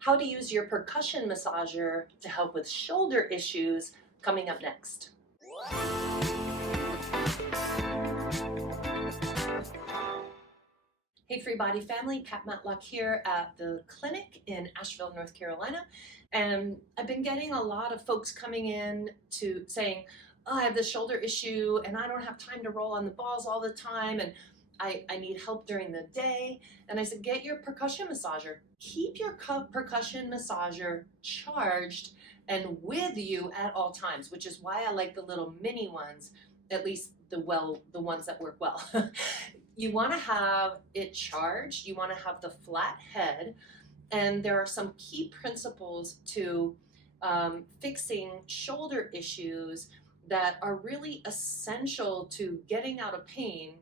how to use your percussion massager to help with shoulder issues, coming up next. Hey FreeBody family, Pat Matlock here at the clinic in Asheville, North Carolina. And I've been getting a lot of folks coming in to saying, oh, I have this shoulder issue and I don't have time to roll on the balls all the time and I need help during the day. And I said, get your percussion massager. Keep your percussion massager charged and with you at all times, which is why I like the little mini ones, at least the ones that work well. You want to have it charged, you want to have the flat head, and there are some key principles to fixing shoulder issues that are really essential to getting out of pain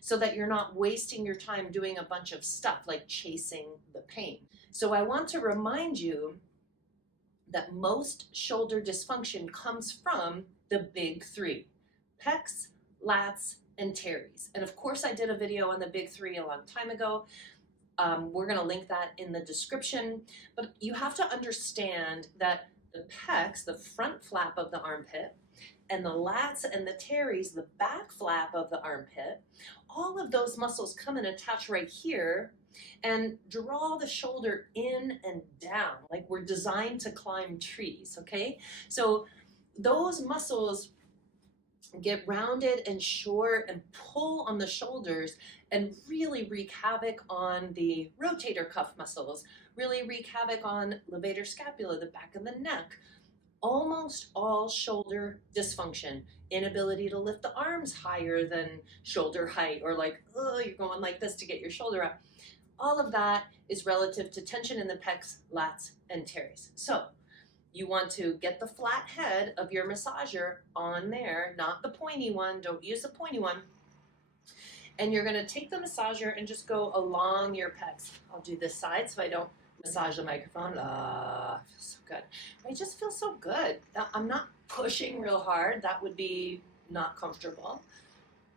so that you're not wasting your time doing a bunch of stuff like chasing the pain. So I want to remind you that most shoulder dysfunction comes from the big three: pecs, lats, and teres. And of course I did a video on the big three a long time ago. We're going to link that in the description, but you have to understand that the pecs, the front flap of the armpit, and the lats and the teres, the back flap of the armpit, all of those muscles come and attach right here and draw the shoulder in and down like we're designed to climb trees, okay? So those muscles get rounded and short and pull on the shoulders and really wreak havoc on the rotator cuff muscles, really wreak havoc on levator scapula, the back of the neck. Almost all shoulder dysfunction, inability to lift the arms higher than shoulder height, or like, oh, you're going like this to get your shoulder up. All of that is relative to tension in the pecs, lats, and teres. So you want to get the flat head of your massager on there, not the pointy one. Don't use the pointy one. And you're going to take the massager and just go along your pecs. I'll do this side so I don't massage the microphone. Feels so good. I just feel so good. I'm not pushing real hard. That would be not comfortable.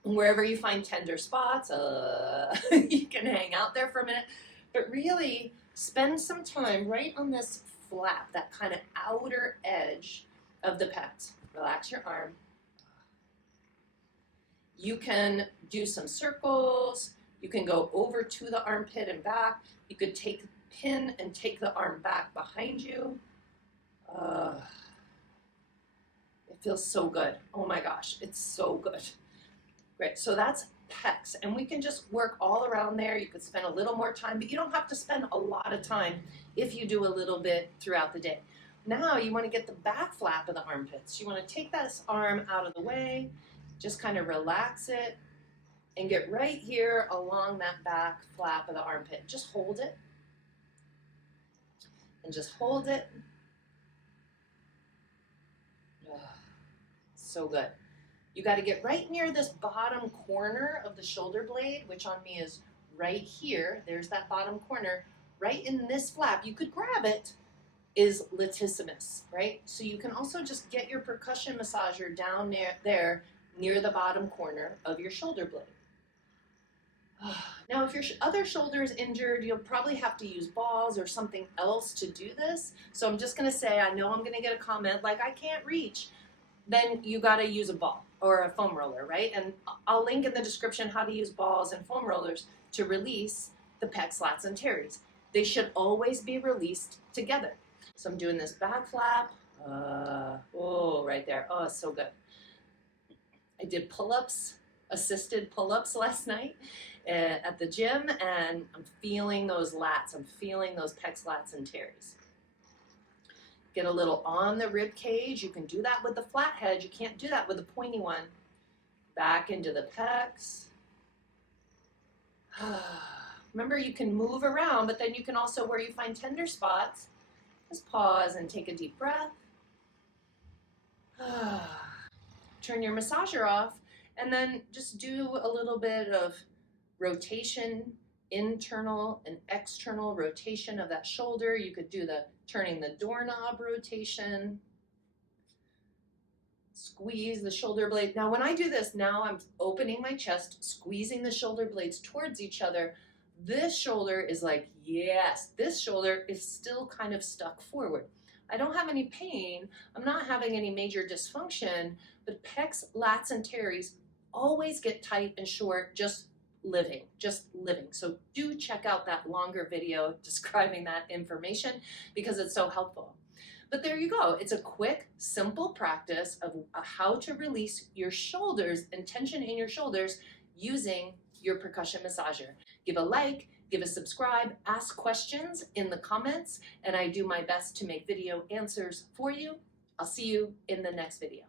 Wherever you find tender spots, you can hang out there for a minute. But really, spend some time right on this flap, that kind of outer edge of the pecs. Relax your arm. You can do some circles. You can go over to the armpit and back. You could take the pin and take the arm back behind you. It feels so good. Oh my gosh, it's so good. Great, so that's pecs, and we can just work all around there. You could spend a little more time, but you don't have to spend a lot of time if you do a little bit throughout the day. Now you want to get the back flap of the armpits. You want to take this arm out of the way, just kind of relax it, and get right here along that back flap of the armpit. Just hold it, and just hold it. Oh, so good. You got to get right near this bottom corner of the shoulder blade, which on me is right here. There's that bottom corner. Right in this flap, you could grab it, is latissimus, right? So you can also just get your percussion massager down there near the bottom corner of your shoulder blade. Now, if your other shoulder is injured, you'll probably have to use balls or something else to do this. So I'm just going to say, I know I'm going to get a comment like, I can't reach. Then you got to use a ball or a foam roller, right? And I'll link in the description how to use balls and foam rollers to release the pecs, lats, and teres. They should always be released together. So I'm doing this back flap. Oh, right there. Oh, it's so good. I did pull-ups, assisted pull-ups last night at the gym, and I'm feeling those lats. I'm feeling those pecs, lats, and teres. Get a little on the rib cage. You can do that with the flat head. You can't do that with the pointy one. Back into the pecs. Remember, you can move around, but then you can also, where you find tender spots, just pause and take a deep breath. Turn your massager off, and then just do a little bit of rotation, internal and external rotation of that shoulder. You could do the turning the doorknob rotation. Squeeze the shoulder blade. Now when I do this, now I'm opening my chest, squeezing the shoulder blades towards each other. This shoulder is like, yes, this shoulder is still kind of stuck forward. I don't have any pain, I'm not having any major dysfunction, but pecs, lats, and teres always get tight and short just living. So do check out that longer video describing that information because it's so helpful. But there you go. It's a quick, simple practice of how to release your shoulders and tension in your shoulders using your percussion massager. Give a like, give a subscribe, ask questions in the comments, and I do my best to make video answers for you. I'll see you in the next video.